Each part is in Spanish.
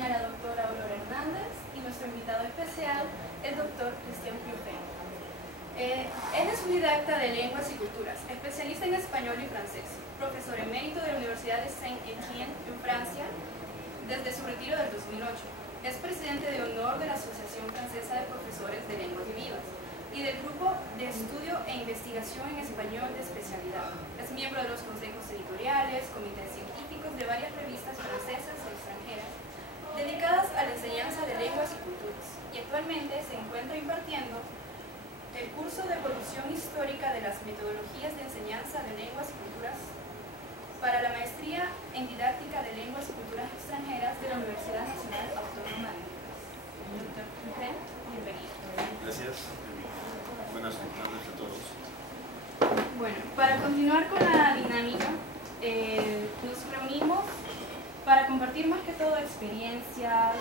acompaña la doctora Aurora Hernández y nuestro invitado especial, el doctor Cristian Piojén. Él es autodidacta de lenguas y culturas, especialista en español y francés, profesor emérito de la Universidad de Saint-Étienne en Francia desde su retiro del 2008. Es presidente de honor de la Asociación Francesa de Profesores de Lenguas Vivas y del Grupo de Estudio e Investigación en Español de Especialidad. Es miembro de los consejos editoriales, comités científicos de varias revistas francesas y extranjeras dedicadas a la enseñanza de lenguas y culturas, y actualmente se encuentra impartiendo el curso de evolución histórica de las metodologías de enseñanza de lenguas y culturas para la maestría en didáctica de lenguas y culturas extranjeras de la Universidad Nacional Autónoma de Honduras. Doctor Piojén, bienvenido. Gracias. Buenas tardes a todos. Bueno, para continuar con la dinámica, nos reunimos para compartir más que todo experiencias,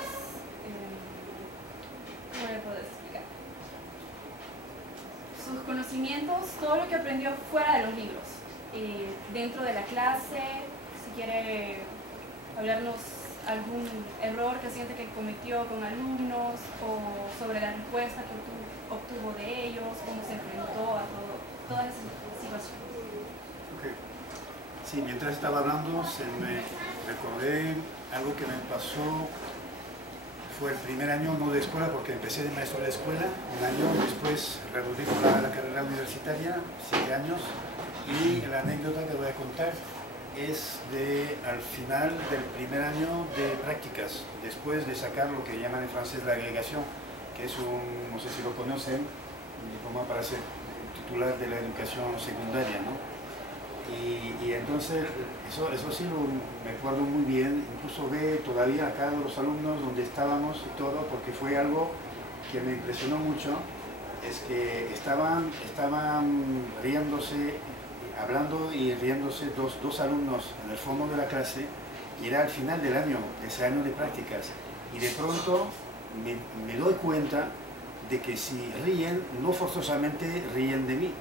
¿cómo le puedo explicar? Sus conocimientos, todo lo que aprendió fuera de los libros, dentro de la clase, si quiere hablarnos algún error que siente que cometió con alumnos o sobre la respuesta que obtuvo de ellos, cómo se enfrentó a todas esas situaciones. Okay. Sí, mientras estaba hablando se me recordé algo que me pasó. Fue el primer año no de escuela, porque empecé de maestro de escuela, un año después redobleí con la carrera universitaria, 7 años, y la anécdota que voy a contar es al final del primer año de prácticas, después de sacar lo que llaman en francés la agregación, que es no sé si lo conocen, como para ser titular de la educación secundaria, ¿no? Y entonces, eso sí me acuerdo muy bien, incluso ve todavía a cada uno de los alumnos donde estábamos y todo, porque fue algo que me impresionó mucho, es que estaban riéndose, hablando y riéndose dos alumnos en el fondo de la clase, y era al final del año, de ese año de prácticas, y de pronto me doy cuenta de que si ríen, no forzosamente ríen de mí,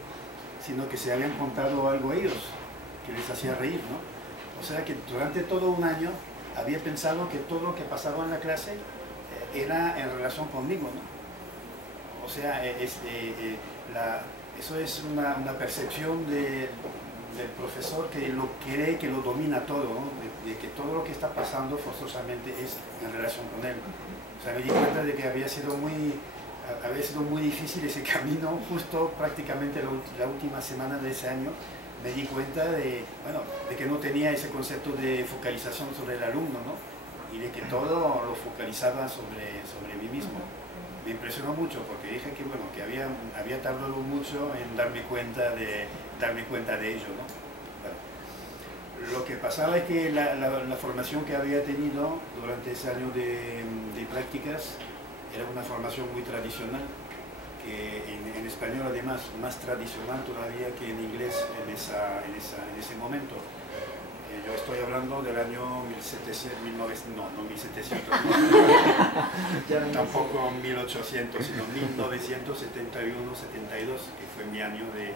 sino que se habían contado algo a ellos que les hacía reír, ¿no? O sea que durante todo un año había pensado que todo lo que pasaba en la clase era en relación conmigo, ¿no? O sea, eso es una percepción del profesor que lo cree, que lo domina todo, ¿no? De que todo lo que está pasando forzosamente es en relación con él. O sea, me di cuenta de que había sido muy difícil ese camino. Justo prácticamente la última semana de ese año me di cuenta de que no tenía ese concepto de focalización sobre el alumno, ¿no? Y de que todo lo focalizaba sobre mí mismo. Me impresionó mucho porque dije que había tardado mucho en darme cuenta de ello, ¿no? Bueno, lo que pasaba es que la formación que había tenido durante ese año de prácticas era una formación muy tradicional, que en español además más tradicional todavía que en inglés en ese momento. Yo estoy hablando del año 1700, tampoco 1800, sino 1971-72, que fue mi año de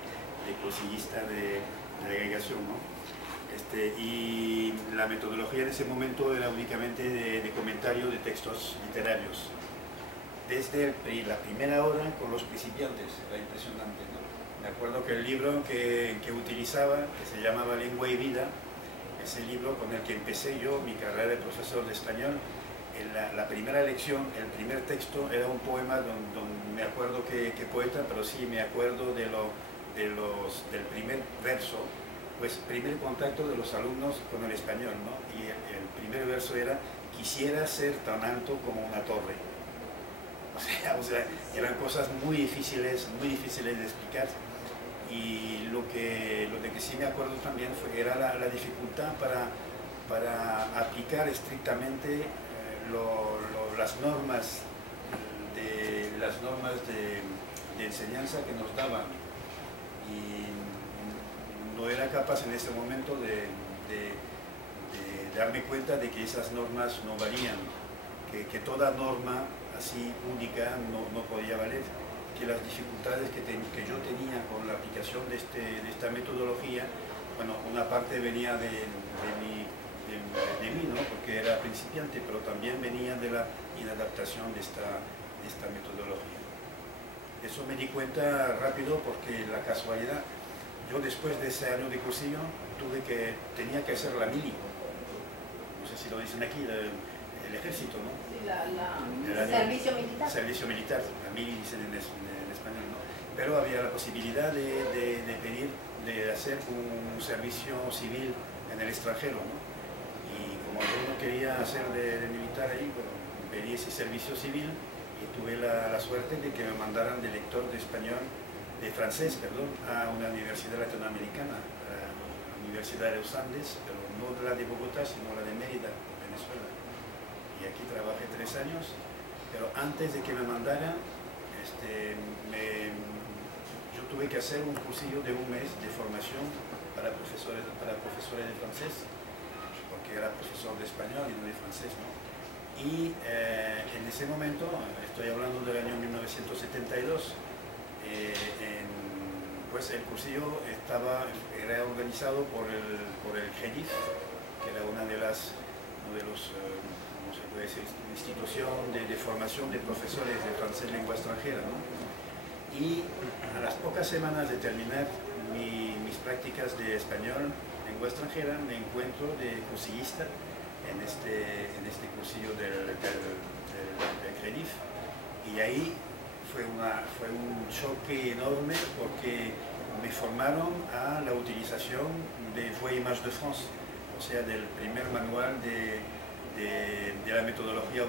cosillista de agregación, ¿no? Y la metodología en ese momento era únicamente de comentario de textos literarios. Desde la primera hora con los principiantes, era impresionante, ¿no? Me acuerdo que el libro que utilizaba, que se llamaba Lengua y Vida, ese libro con el que empecé yo mi carrera de profesor de español, la primera lección, el primer texto era un poema donde me acuerdo qué poeta, pero sí me acuerdo del primer verso, pues primer contacto de los alumnos con el español, ¿no? Y el primer verso era: quisiera ser tan alto como una torre. O sea, eran cosas muy difíciles de explicar. Y lo de que sí me acuerdo también era la dificultad para aplicar estrictamente las normas de enseñanza que nos daban. Y no era capaz en ese momento de darme cuenta de que esas normas no valían, que toda norma así única no podía valer, que las dificultades que yo tenía con la aplicación de esta metodología, bueno, una parte venía de de mí, ¿no? Porque era principiante, pero también venía de la inadaptación de esta metodología. Eso me di cuenta rápido porque la casualidad, yo después de ese año de cursillo tenía que hacer la mili. No sé si lo dicen aquí, el ejército, ¿no? Sí, servicio militar. Servicio militar, la mili dicen en español, ¿no? Pero había la posibilidad de pedir, de hacer un servicio civil en el extranjero, ¿no? Y como yo no quería hacer de militar ahí, bueno, pedí ese servicio civil y tuve la suerte de que me mandaran de lector de francés, a una universidad latinoamericana, a la Universidad de los Andes, pero no la de Bogotá, sino la de Mérida, Venezuela. Y aquí trabajé 3 años, pero antes de que me mandaran, yo tuve que hacer un cursillo de 1 mes de formación para profesores de francés, porque era profesor de español y no de francés, ¿no? Y en ese momento, estoy hablando del año 1972, pues el cursillo era organizado por el GEDIF, que era uno de los ¿cómo se puede decir? Institución de formación de profesores de francés lengua extranjera, ¿no? Y a las pocas semanas de terminar mis prácticas de español lengua extranjera, me encuentro de cursillista en este cursillo del GEDIF, y ahí fue un choque enorme porque me formaron a la utilización de Voix et Images de France, o sea, del primer manual de la metodología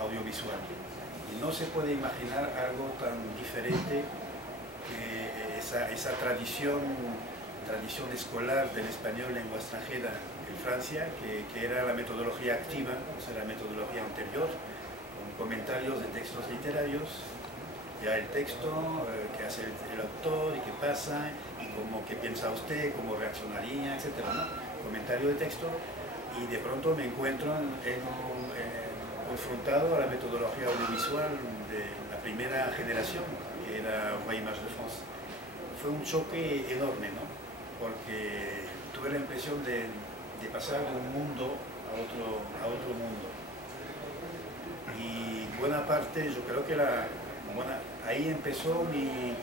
audiovisual. Y no se puede imaginar algo tan diferente que esa tradición escolar del español lengua extranjera en Francia, que era la metodología activa, o sea, la metodología anterior, con comentarios de textos literarios, ya el texto, qué hace el autor y qué pasa, y qué piensa usted, cómo reaccionaría, etc., ¿no? Comentario de texto, y de pronto me encuentro confrontado a la metodología audiovisual de la primera generación, que era Voix et Images de France. Fue un choque enorme, ¿no? Porque tuve la impresión de pasar de un mundo a otro mundo. Y buena parte, yo creo que ahí empezó mi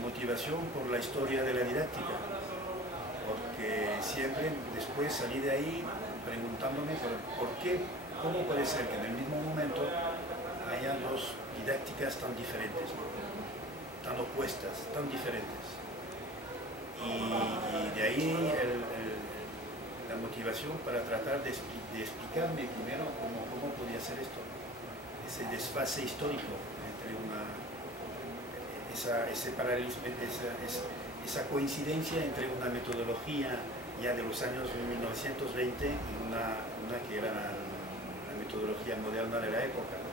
motivación por la historia de la didáctica, porque siempre después salí de ahí preguntándome cómo puede ser que en el mismo momento haya dos didácticas tan diferentes, ¿no? Tan opuestas, tan diferentes. Y de ahí la motivación para tratar de explicarme primero cómo podía ser esto, ese desfase histórico entre ese paralelismo, esa coincidencia entre una metodología ya de los años 1920 y una que era la metodología moderna de la época, ¿no?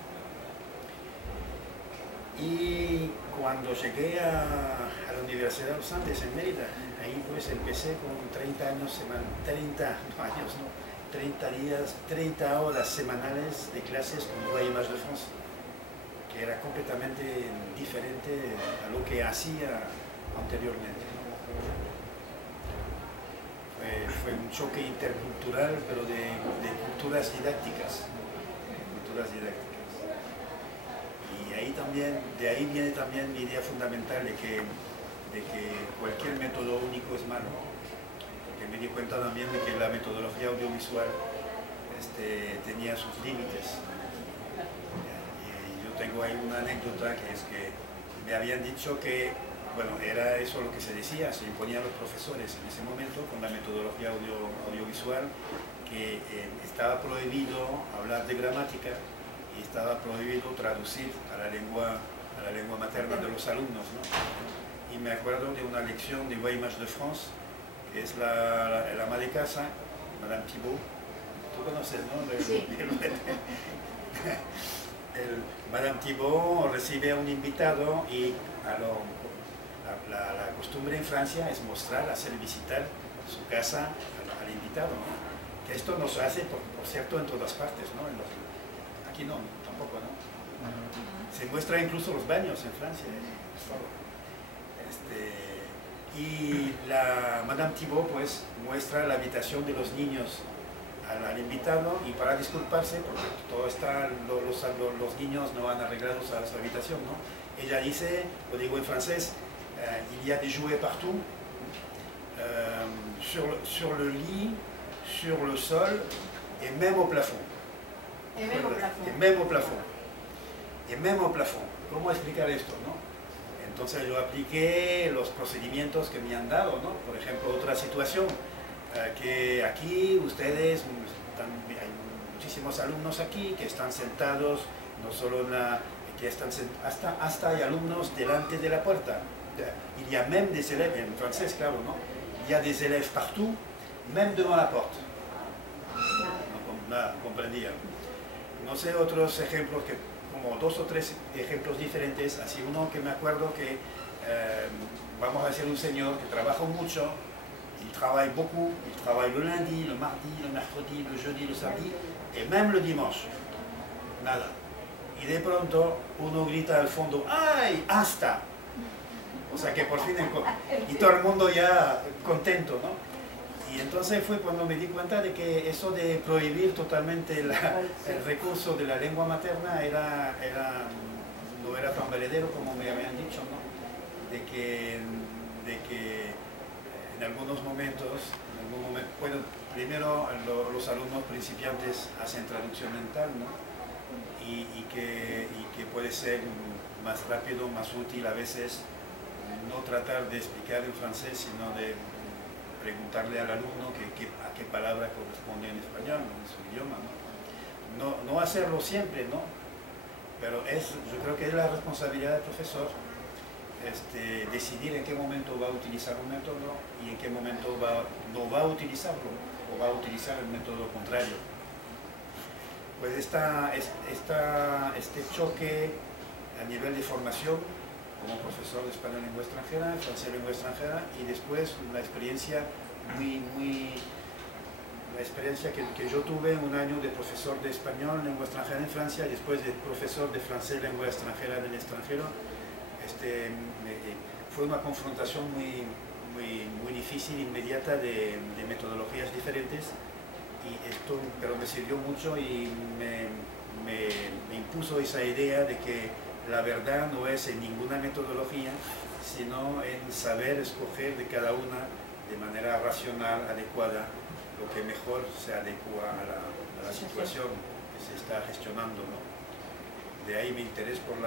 Y cuando llegué a la Universidad de los Andes en Mérida, ahí pues empecé con 30 días, 30 horas semanales de clases con Voix et Images de France, que era completamente diferente a lo que hacía anteriormente, ¿no? Fue un choque intercultural, pero de culturas didácticas. Y de ahí viene también mi idea fundamental de que cualquier método único es malo, porque me di cuenta también de que la metodología audiovisual tenía sus límites. Y yo tengo ahí una anécdota, que es que me habían dicho que, bueno, era eso lo que se decía, se imponían los profesores en ese momento con la metodología audiovisual, que estaba prohibido hablar de gramática y estaba prohibido traducir a la lengua materna de los alumnos, ¿no? Y me acuerdo de una lección de Voix et Images de France, que es el ama de casa, Madame Thibault. Tú conoces, ¿no? Sí. Madame Thibault recibe a un invitado y la costumbre en Francia es hacer visitar su casa al invitado, ¿no? Que esto no se hace, por cierto, en todas partes, ¿no? Aquí no, tampoco, ¿no? Se muestra incluso los baños en Francia, y la Madame Thibault pues muestra la habitación de los niños al invitado y para disculparse, porque todo está, los niños no van arreglados a su habitación, ¿no? Ella dice, lo digo en francés, il y a des jouets partout, sur le lit, sur le sol et même au plafond. Et même au plafond. Et même au plafond. Et même au plafond. ¿Cómo explicar esto, no? Entonces yo apliqué los procedimientos que me han dado, ¿no? Por ejemplo, otra situación, que aquí ustedes, hay muchísimos alumnos aquí que están sentados, no solo en la, que están hasta hay alumnos delante de la puerta. Il y a même des élèves, en francés, claro, ¿no? Il y a des élèves partout, même devant la porte. No comprendía. No sé, otros ejemplos, que como 2 o 3 ejemplos diferentes, así uno que me acuerdo que, vamos a decir, un señor que trabaja mucho, il travaille beaucoup, il travaille le lundi, le mardi, le mercredi, le jeudi, le samedi, et même le dimanche. Nada. Y de pronto uno grita al fondo, ¡ay, hasta! O sea que por fin, y todo el mundo ya contento, ¿no? Y entonces fue cuando me di cuenta de que eso de prohibir totalmente el recurso de la lengua materna no era tan valedero como me habían dicho, ¿no? De que en algunos momentos, bueno, primero los alumnos principiantes hacen traducción mental, ¿no? Y que puede ser más rápido, más útil a veces no tratar de explicar en francés, sino de preguntarle al alumno a qué palabra corresponde en español, en su idioma, ¿no? No hacerlo siempre, ¿no? Pero yo creo que es la responsabilidad del profesor decidir en qué momento va a utilizar un método y en qué momento no va a utilizarlo, o va a utilizar el método contrario. Pues este choque a nivel de formación como profesor de español lengua extranjera, francés lengua extranjera, y después la experiencia que yo tuve un año de profesor de español lengua extranjera en Francia y después de profesor de francés lengua extranjera en el extranjero. Fue una confrontación muy difícil, inmediata, de metodologías diferentes, pero me sirvió mucho y me impuso esa idea de que la verdad no es en ninguna metodología, sino en saber escoger de cada una de manera racional, adecuada, lo que mejor se adecua a la situación que se está gestionando, ¿no? De ahí mi interés por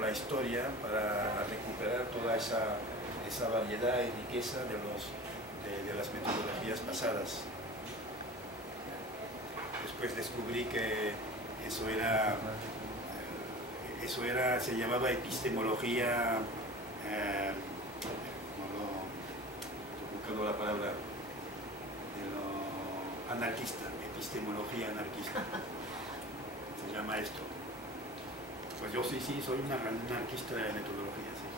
la historia, para recuperar toda esa variedad y riqueza de las metodologías pasadas. Después descubrí que se llamaba epistemología, buscando la palabra, anarquista, epistemología anarquista, se llama esto. Pues yo sí, soy un anarquista de metodología, sí.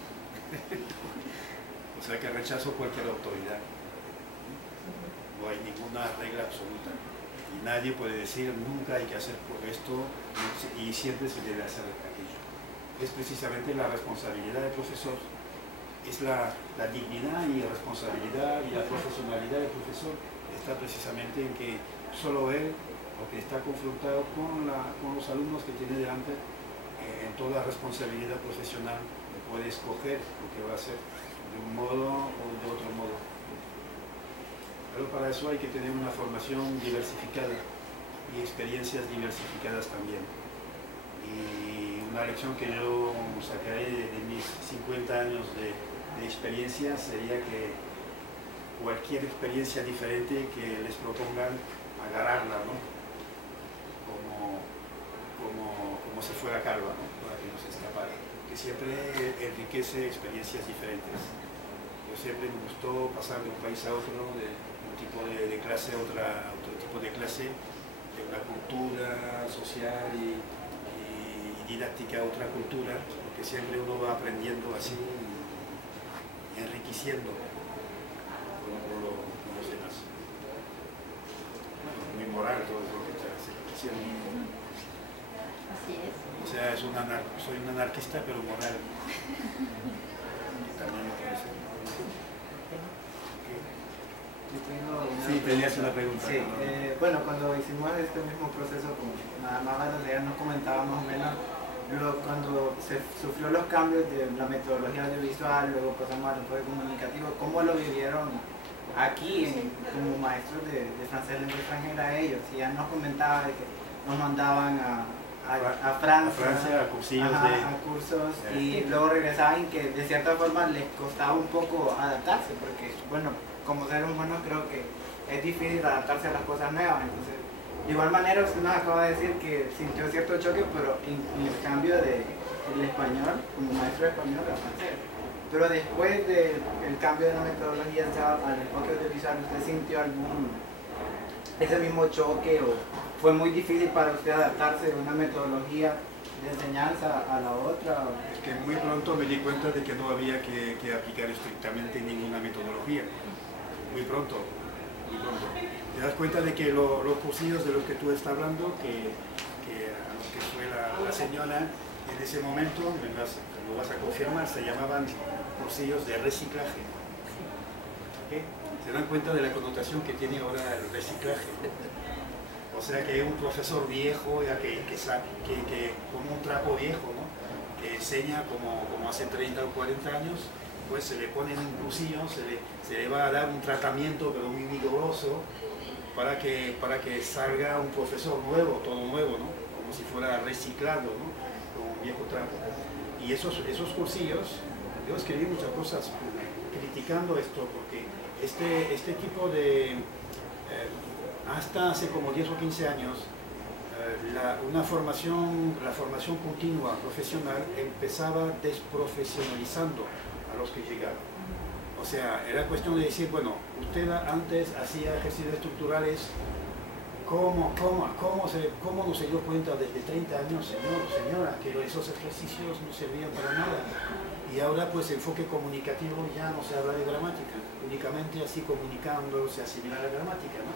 O sea que rechazo cualquier autoridad, no hay ninguna regla absoluta. Y nadie puede decir nunca hay que hacer por esto y siempre se debe hacer aquello. Es precisamente la responsabilidad del profesor, es la dignidad y responsabilidad y la profesionalidad del profesor está precisamente en que solo él, porque está confrontado con los alumnos que tiene delante, en toda responsabilidad profesional puede escoger lo que va a hacer de un modo o de otro modo. Pero para eso hay que tener una formación diversificada y experiencias diversificadas también. Y una lección que yo sacaré de mis 50 años de experiencia sería que cualquier experiencia diferente que les propongan, agarrarla, ¿no? Como si fuera calva, ¿no? Para que no se escapara. Que siempre enriquece experiencias diferentes. Yo siempre me gustó pasar de un país a otro, de un tipo de clase a otro tipo de clase, de una cultura social y didáctica a otra cultura, porque siempre uno va aprendiendo así y enriqueciendo con los demás. Bueno, muy moral todo lo que está haciendo. Así es. O sea, soy un anarquista, pero moral. También lo parece. Yo tengo una Sí, tenías una pregunta. Sí, bueno, cuando hicimos este mismo proceso con nada más ella nos comentaba más o menos cuando se sufrió los cambios de la metodología audiovisual, luego pasamos al enfoque comunicativo, ¿cómo lo vivieron aquí como maestros de francés lengua extranjera ellos? Y ya nos comentaba de que nos mandaban a Francia, a cursillos a cursos y luego regresaban y que de cierta forma les costaba un poco adaptarse, porque bueno, como seres humanos creo que es difícil adaptarse a las cosas nuevas. Entonces, de igual manera usted nos acaba de decir que sintió cierto choque, pero en el cambio del español, como maestro de español a francés. Pero después del cambio de la metodología al enfoque audiovisual, ¿usted sintió ese mismo choque o fue muy difícil para usted adaptarse de una metodología de enseñanza a la otra? Es que muy pronto me di cuenta de que no había que aplicar estrictamente ninguna metodología. Muy pronto, muy pronto. Te das cuenta de que los cursillos de los que tú estás hablando, que fue la señora, en ese momento, lo vas a confirmar, se llamaban cursillos de reciclaje. ¿Okay? Se dan cuenta de la connotación que tiene ahora el reciclaje. O sea que un profesor viejo, ya que como un trapo viejo, ¿no? Que enseña como hace 30 o 40 años, pues se le pone en un cursillo, se le va a dar un tratamiento pero muy vigoroso para que salga un profesor nuevo, todo nuevo, ¿no? Como si fuera reciclado, ¿no? Como un viejo trapo. Y esos cursillos, yo escribí muchas cosas criticando esto, porque este tipo de... hasta hace como 10 o 15 años, la formación continua profesional empezaba desprofesionalizando a los que llegaban. O sea, era cuestión de decir, bueno, usted antes hacía ejercicios estructurales, ¿cómo no se dio cuenta desde 30 años, señora, que esos ejercicios no servían para nada? Y ahora pues enfoque comunicativo ya no se habla de gramática, únicamente así comunicando se asimila la gramática, ¿no?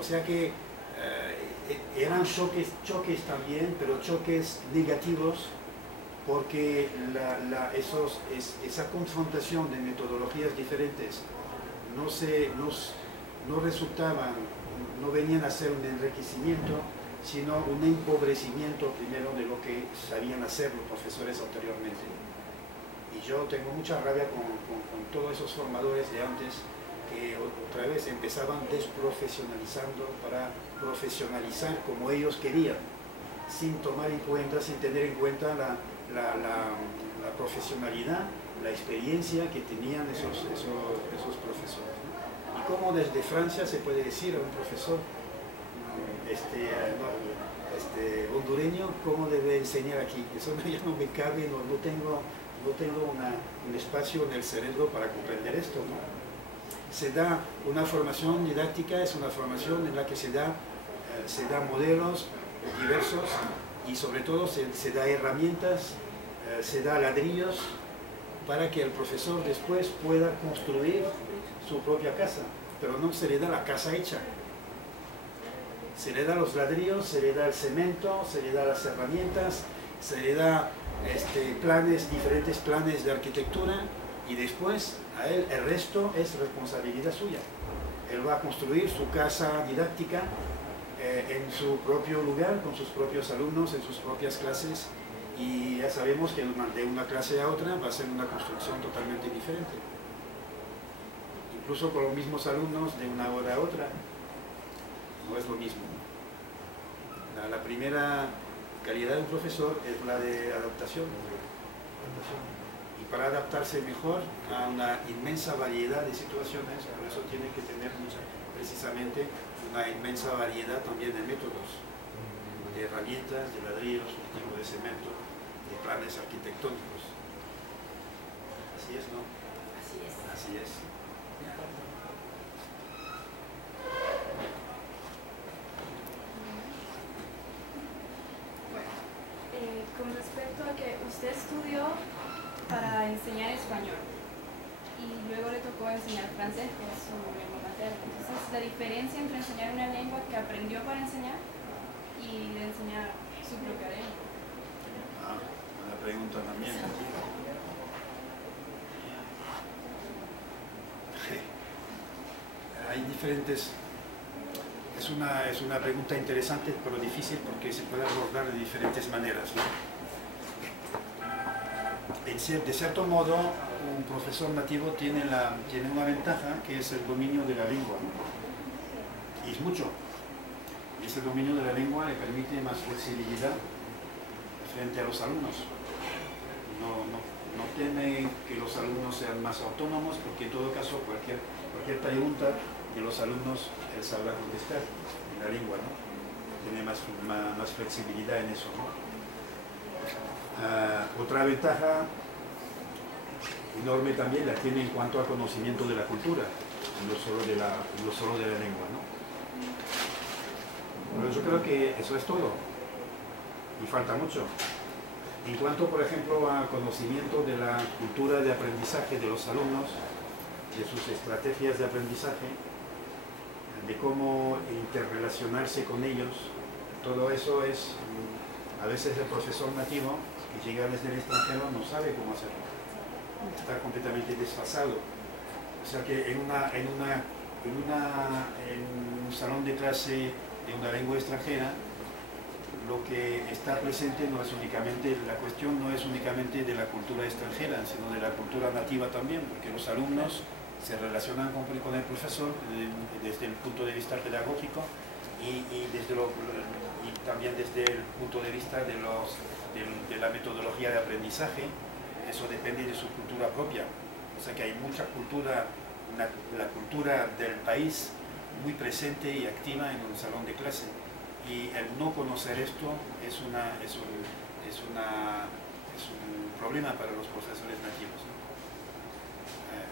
O sea que eran choques también, pero choques negativos, porque esa confrontación de metodologías diferentes no venían a ser un enriquecimiento, sino un empobrecimiento primero de lo que sabían hacer los profesores anteriormente. Y yo tengo mucha rabia con todos esos formadores de antes que otra vez empezaban desprofesionalizando para profesionalizar como ellos querían, sin tomar en cuenta, sin tener en cuenta la profesionalidad, la experiencia que tenían esos profesores, ¿no? Y cómo desde Francia se puede decir a un profesor hondureño cómo debe enseñar aquí. Eso ya no me cabe, no tengo un espacio en el cerebro para comprender esto, ¿no? Se da una formación didáctica, es una formación en la que se da modelos diversos y sobre todo se da herramientas, se da ladrillos para que el profesor después pueda construir su propia casa, pero no se le da la casa hecha. Se le da los ladrillos, se le da el cemento, se le da las herramientas, se le da diferentes planes de arquitectura y después a él el resto es responsabilidad suya. Él va a construir su casa didáctica en su propio lugar, con sus propios alumnos, en sus propias clases, y ya sabemos que de una clase a otra va a ser una construcción totalmente diferente. Incluso con los mismos alumnos de una hora a otra, no es lo mismo. La primera calidad de un profesor es la de adaptación. Y para adaptarse mejor a una inmensa variedad de situaciones, por eso tiene que tener precisamente una inmensa variedad también de métodos, de herramientas, de ladrillos, un tipo de cemento, de planes arquitectónicos. Así es, ¿no? Así es. Así es. Con respecto a que usted estudió para enseñar español y luego le tocó enseñar francés, que es su lengua materna. Entonces, la diferencia entre enseñar una lengua que aprendió para enseñar y de enseñar su propia lengua. Una pregunta también. Hay hay diferentes... Es una pregunta interesante pero difícil porque se puede abordar de diferentes maneras, ¿no? De cierto modo, un profesor nativo tiene una ventaja que es el dominio de la lengua, ¿no? Y es mucho. Y ese dominio de la lengua le permite más flexibilidad frente a los alumnos. No teme que los alumnos sean más autónomos, porque en todo caso cualquier pregunta de los alumnos él sabrá contestar en la lengua, ¿no? Tiene más flexibilidad en eso, ¿no? Otra ventaja enorme también la tiene en cuanto a conocimiento de la cultura, no solo de la lengua, ¿no? Pero yo creo que eso es todo, y falta mucho. En cuanto, por ejemplo, a conocimiento de la cultura de aprendizaje de los alumnos, de sus estrategias de aprendizaje, de cómo interrelacionarse con ellos, todo eso es, a veces el profesor nativo que llega desde el extranjero no sabe cómo hacerlo, está completamente desfasado. O sea que en un salón de clase de una lengua extranjera, lo que está presente no es únicamente, la cuestión no es únicamente de la cultura extranjera, sino de la cultura nativa también, porque los alumnos se relacionan con el profesor desde el punto de vista pedagógico y también desde el punto de vista de la metodología de aprendizaje. Eso depende de su cultura propia. O sea que hay mucha cultura, la cultura del país muy presente y activa en un salón de clase. Y el no conocer esto es un problema para los profesores nativos, ¿no?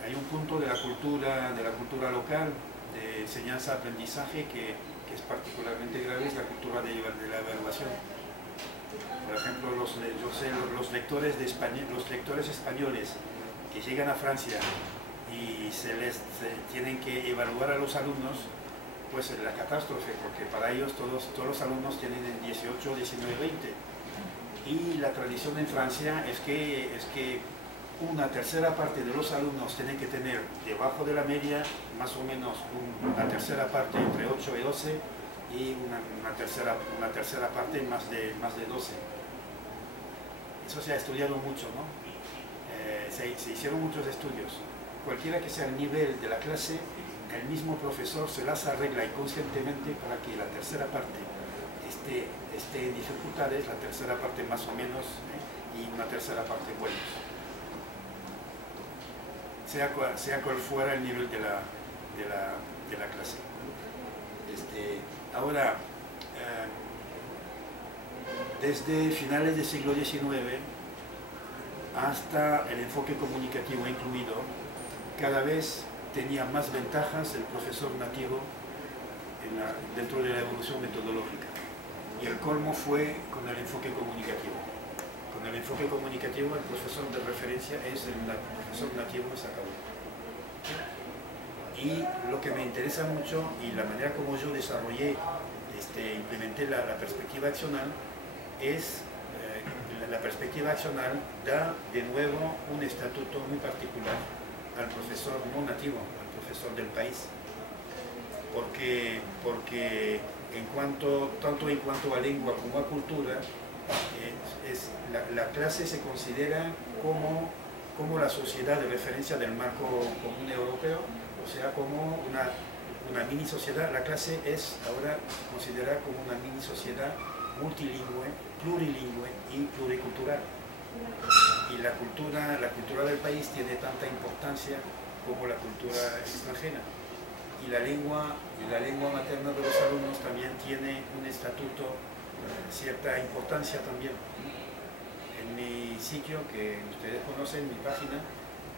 Hay un punto de la cultura local, de enseñanza-aprendizaje, que es particularmente grave, es la cultura de la evaluación. Por ejemplo, los lectores españoles que llegan a Francia y se tienen que evaluar a los alumnos, pues es la catástrofe, porque para ellos todos los alumnos tienen en 18, 19, 20. Y la tradición en Francia es que una tercera parte de los alumnos tienen que tener debajo de la media más o menos una tercera parte entre 8 y 12 y una tercera parte más de 12. Eso se ha estudiado mucho, ¿no? Se hicieron muchos estudios. Cualquiera que sea el nivel de la clase, el mismo profesor se las arregla inconscientemente para que la tercera parte esté en dificultades, la tercera parte más o menos, y una tercera parte buenos. Sea cual fuera el nivel de la clase. Ahora, desde finales del siglo XIX hasta el enfoque comunicativo incluido, cada vez tenía más ventajas el profesor nativo dentro de la evolución metodológica. Y el colmo fue con el enfoque comunicativo. Con el enfoque comunicativo el profesor de referencia es el profesor nativo y se acabó. Y lo que me interesa mucho y la manera como yo desarrollé, implementé la perspectiva accional, es la perspectiva accional da de nuevo un estatuto muy particular al profesor no nativo, al profesor del país. Porque tanto en cuanto a lengua como a cultura, la clase se considera como la sociedad de referencia del marco común europeo, o sea, como una mini sociedad. La clase es ahora considerada como una mini sociedad multilingüe, plurilingüe y pluricultural. Y la cultura del país tiene tanta importancia como la cultura extranjera. Y la lengua materna de los alumnos también tiene un estatuto, cierta importancia también. En mi sitio, que ustedes conocen, mi página,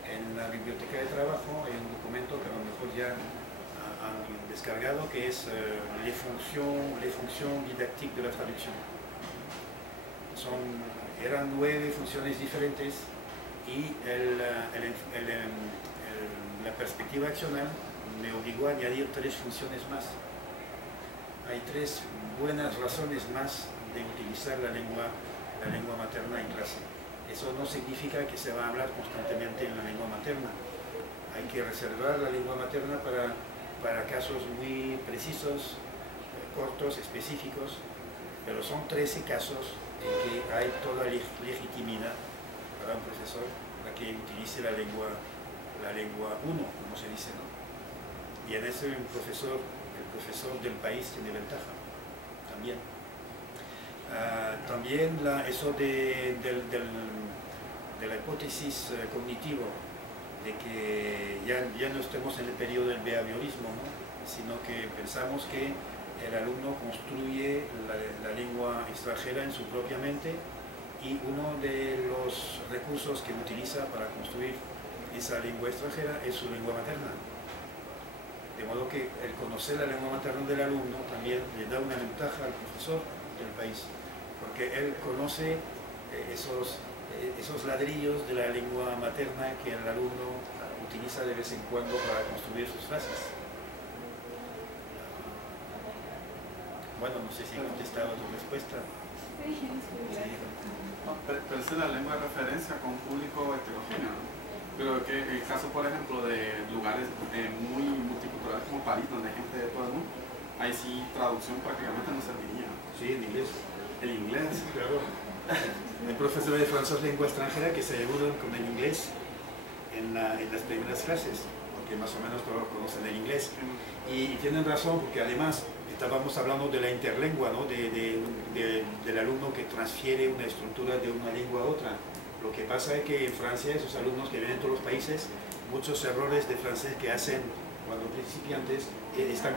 en la biblioteca de trabajo, hay un documento que a lo mejor ya han descargado, que es les fonctions didactiques de la traducción. Eran 9 funciones diferentes y la perspectiva accional me obligó a añadir 3 funciones más. Hay 3 buenas razones más de utilizar la lengua materna en clase. Eso no significa que se va a hablar constantemente en la lengua materna. Hay que reservar la lengua materna para para casos muy precisos, cortos, específicos, pero son 13 casos en que hay toda legitimidad para un profesor para que utilice la lengua 1, como se dice, ¿no? Y en eso el profesor del país tiene ventaja también. También eso de la hipótesis cognitiva, de que ya no estemos en el periodo del behaviorismo, ¿no? Sino que pensamos que el alumno construye la lengua extranjera en su propia mente, y uno de los recursos que utiliza para construir esa lengua extranjera es su lengua materna. De modo que el conocer la lengua materna del alumno también le da una ventaja al profesor del país, porque él conoce esos ladrillos de la lengua materna que el alumno utiliza de vez en cuando para construir sus frases. Bueno, no sé si he contestado tu respuesta. Sí. No, pero esa es la lengua de referencia con público heterogéneo. Pero que el caso, por ejemplo, de lugares muy multiculturales como París, donde hay gente de todo el mundo, ahí sí traducción prácticamente no serviría. Sí, en inglés. El inglés. Claro. Hay profesores de francés lengua extranjera que se ayudan con el inglés en las primeras clases, porque más o menos todos conocen el inglés. Y tienen razón, porque además estábamos hablando de la interlengua, ¿no? Del alumno que transfiere una estructura de una lengua a otra. Lo que pasa es que en Francia, esos alumnos que vienen de todos los países, muchos errores de francés que hacen cuando principiantes están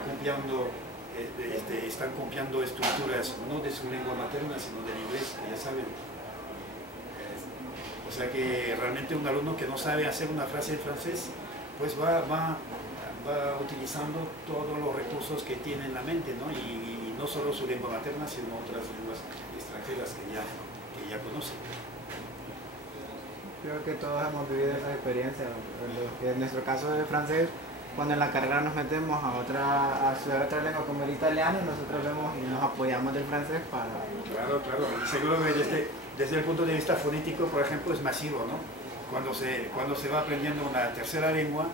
copiando estructuras no de su lengua materna, sino del inglés, que ya saben. O sea que realmente un alumno que no sabe hacer una frase en francés, pues va utilizando todos los recursos que tiene en la mente, ¿no? Y no solo su lengua materna, sino otras lenguas extranjeras que ya conoce. Creo que todos hemos vivido esa experiencia. En nuestro caso de francés, cuando en la carrera nos metemos a estudiar otra lengua como el italiano, nosotros vemos y nos apoyamos del francés para... Claro. Y seguro que desde el punto de vista fonético, por ejemplo, es masivo, ¿no? Cuando se va aprendiendo una tercera lengua,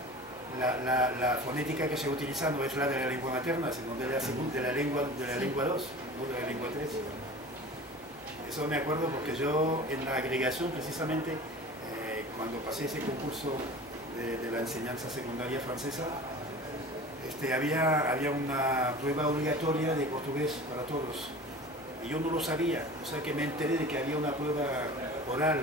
la fonética que se utiliza no es la de la lengua materna, sino de la lengua 2, no de la lengua 3. Eso me acuerdo porque yo en la agregación, precisamente, cuando pasé ese concurso de la enseñanza secundaria francesa, había una prueba obligatoria de portugués para todos. Y yo no lo sabía, o sea que me enteré de que había una prueba oral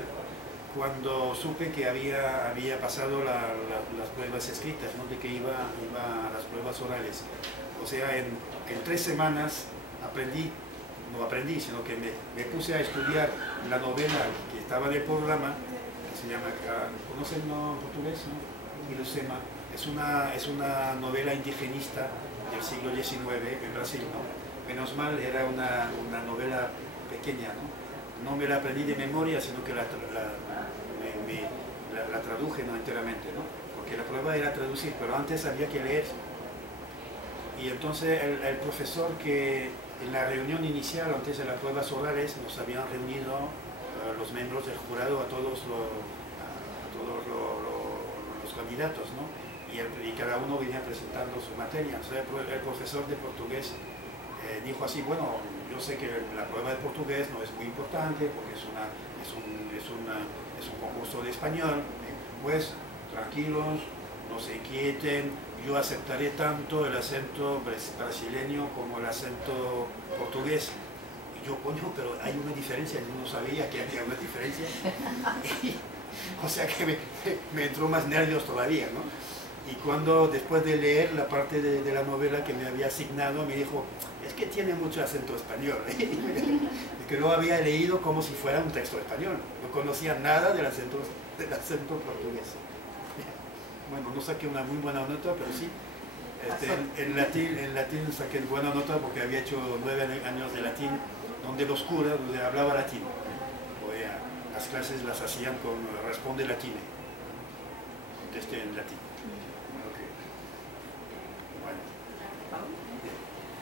cuando supe que había pasado las pruebas escritas, ¿no? De que iba a las pruebas orales. O sea, en 3 semanas sino que me puse a estudiar la novela que estaba en el programa, que se llama, ¿conocen en portugués? ¿No? Iracema. Es una novela indigenista del siglo XIX en Brasil, ¿no? Menos mal, era una novela pequeña, ¿no? No me la aprendí de memoria, sino que la traduje, ¿no? Enteramente, ¿no? Porque la prueba era traducir, pero antes había que leer. Y entonces el profesor que en la reunión inicial, antes de las pruebas orales, nos habían reunido los miembros del jurado, a todos los candidatos, ¿no? Y cada uno venía presentando su materia. Entonces el profesor de portugués dijo así: bueno, yo sé que la prueba de portugués no es muy importante porque es un concurso de español, pues tranquilos, no se inquieten, yo aceptaré tanto el acento brasileño como el acento portugués. Y yo, coño, pero hay una diferencia, yo no sabía que había una diferencia. O sea que me entró más nervios todavía, ¿no? Y cuando, después de leer la parte de la novela que me había asignado, me dijo: es que tiene mucho acento español. Y que lo había leído como si fuera un texto español. No conocía nada del acento portugués. Bueno, no saqué una muy buena nota, pero sí. En latín saqué buena nota porque había hecho 9 años de latín, donde los curas, donde hablaba latín. Las clases las hacían con responde latine. Contesté en latín.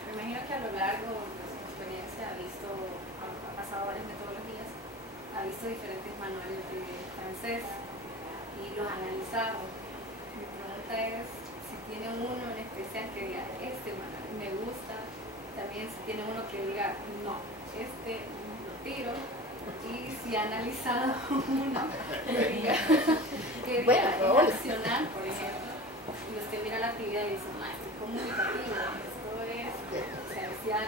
Me imagino que a lo largo de su experiencia ha pasado varias metodologías, ha visto diferentes manuales de francés y los ha analizado. Mi pregunta es si tiene uno en especial que diga, me gusta. También si tiene uno que diga, no, lo tiro. Y si ha analizado uno que diga accionar, por ejemplo, y usted mira la actividad y dice, esto es comunicativo, esto es, o sea,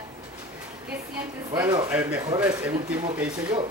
¿qué sientes? Bueno, el mejor es el último que hice yo.